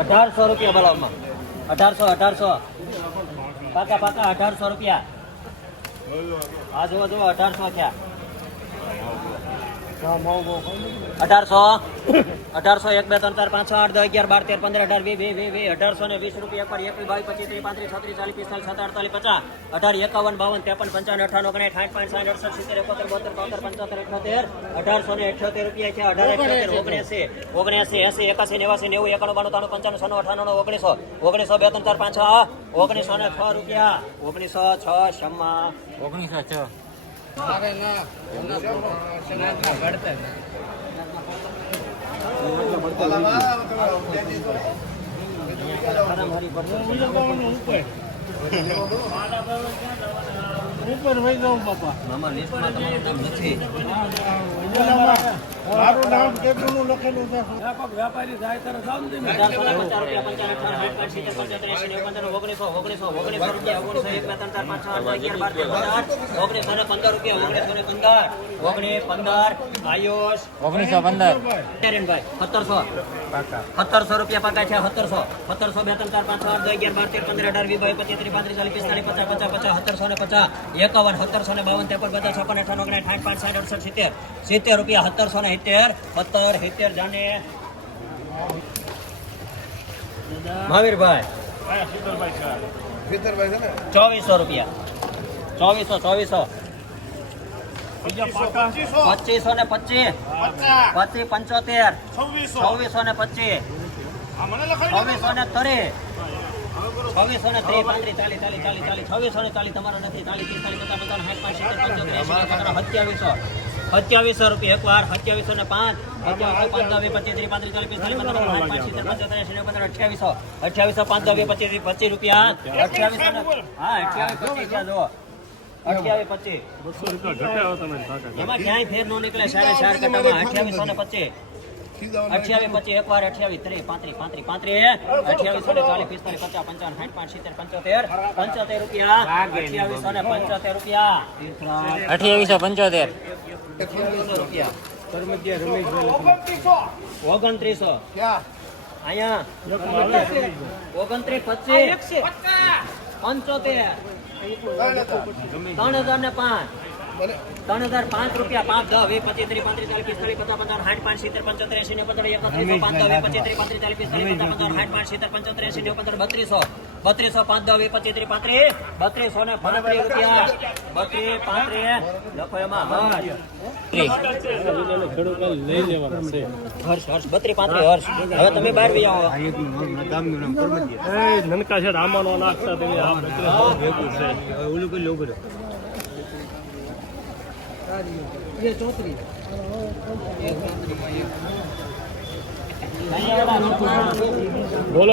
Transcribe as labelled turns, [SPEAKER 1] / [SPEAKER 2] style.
[SPEAKER 1] અઢારસો રૂપિયા બોલાવમાં અઢારસો અઢારસો. પાકા પાકા અઢારસો રૂપિયા. આ જુઓ જુઓ અઢારસો થયા. અઢારસો. અઢારસો એક બે ત્રણ ચાર પાંચ છ આઠ દસ અગિયાર બાર તેર પંદર અઢાર વી વી વી વી અઢારસો ને વીસ રૂપિયા પર એકવીસ બાવીસ પચીસ ત્રીસ પાંત્રીસ છત્રીસ ચાલીસ પિસ્તાલીસ સત્તર અડતાલીસ પચાસ અઢાર એકાવન બાવન ત્રેપન પંચાવન અઠાણું ઓગણીસ સાઠ પાંચ સાઠ અડસઠ સિત્તેર એકોતેર બોતેર બોતેર પંચોતેર અઠોતેર અઢારસો ને અઠ્યોતેર રૂપિયા છે અઢાર અઠ્યોતેર ઓગણસી ઓગણસી એસી એકાસી નેવાસી નેવું એકાણું બાણું ત્રાણું પંચાણું છન્નું અઠાણું ઓગણીસો ઓગણીસો બે ત્રણ ચાર પાંચ છ ઓગણીસો ને છ રૂપિયા ઓગણીસો છ શમ્મા.
[SPEAKER 2] ઓગણીસો છ.
[SPEAKER 3] ઉપર ભાઈ જાઉં બાપા
[SPEAKER 1] મામા નથી
[SPEAKER 3] મારું નામ કેટલું લખેલું છે વ્યાપક વેપારી જાય
[SPEAKER 1] સત્તરસો. રૂપિયા પાકા છે સત્તરસો સત્તરસો બે ત્રણ ચાર પાંચ છ આઠ અગિયાર બાર તેર પંદર અઢાર વીસ બાવીસ પચીસ ત્રીસ પાંત્રીસ ચાલીસ પિસ્તાલીસ પચાસ પચાસ પચાસ સત્તરસો ને પચાસ એકાવન સત્તરસો ને બાવન ત્રેપન પચાસ છપ્પન અઠાવન ઓગણીસ સાઠ પાંચ સાઠ અડસઠ સિત્તેર સિત્તેર રૂપિયા સત્તરસો ને સિત્તેર સત્તર સિત્તેર જાને મહાવીરભાઈ. ચોવીસો રૂપિયા. ચોવીસો ચોવીસો. પચીસો. ને પચીસ. પચીસ. પંચોતેર. છવ્વીસો. ને પચીસ. છવ્વીસો ને ત્રીસ. છવ્વીસો ને ત્રીસ પાંત્રીસ ચાલીસ ચાલીસ ચાલીસ ચાલીસ છવ્વીસો ને ચાલીસ તમારો નથી. ચાલીસ પિસ્તાલીસ પચાસ પચાસ સાઠ પાંચ સત્યાવીસો. સત્યાવીસો રૂપિયા એક વાર સત્યાવીસો ને પાંચ અઠ્યાવીસો પાંચ દસ પચીસ ત્રીસ પાંત્રીસ ચાલીસ અઠ્યાવીસો અઠ્યાવીસો પાંચ દસ પચીસ પચીસ રૂપિયા. અઠ્યાવીસો હા અઠ્યાવીસ પચીસ ત્યાં અઠ્યાવીસ પચીસ. એમાં ક્યાંય ફેર નો નીકળે સાડા ચાર કટામાં અઠ્યાવીસો ને પચીસ. અઠ્યાવીસ પચીસ એક વાર અઠ્યાવીસ ત્રીસ પાંત્રીસ પાંત્રીસ પાંત્રીસ અઠ્યાવીસો ને ચાલીસ પિસ્તાલીસ પચાસ પંચાવન સાઠ પાંચ સિત્તેર પંચોતેર પંચોતેર રૂપિયા અઠ્યાવીસો ને પંચોતેર રૂપિયા.
[SPEAKER 2] અઠ્યાવીસો પંચોતેર.
[SPEAKER 1] અઠ્યાવીસો રૂપિયા ઓગણત્રીસો. અહીંયા. ઓગણત્રીસ પચીસ. પંચોતેર. ત્રણ હજાર ને પાંચ. ત્રણ હજાર પાંચ રૂપિયા પાંચ દસ વીસ પચીસ ત્રીસ પાંત્રીસ ચાલીસ પિસ્તાલીસ પચાસ પંચાવન સાઠ પાંચ સિત્તેર પંચોતેર એસી નેવું પંદર એકત્રીસો પાંચ દસ વીસ પચીસ ત્રીસ પાંત્રીસ ચાલીસ પિસ્તાલીસ પચાસ પંચાવન સાઠ પાંચ સિત્તેર પંચોતેર એસી નેવું પંદર બત્રીસો. બત્રીસો પાંચ દસ વીસ પચીસ ત્રીસ પાંત્રીસ. બત્રીસો ને પાંત્રીસ રૂપિયા. બત્રીસ પાંત્રીસ. લખો એમાં. હર્ષ.
[SPEAKER 3] લઈ લેવાના છે
[SPEAKER 1] હર્ષ હર્ષ. બત્રીસ પાંત્રીસ હર્ષ. હવે તમે બહાર બી આવો.
[SPEAKER 3] નનકા છે આમાં નાખતા તમે આ ભેગું છે. બોલો.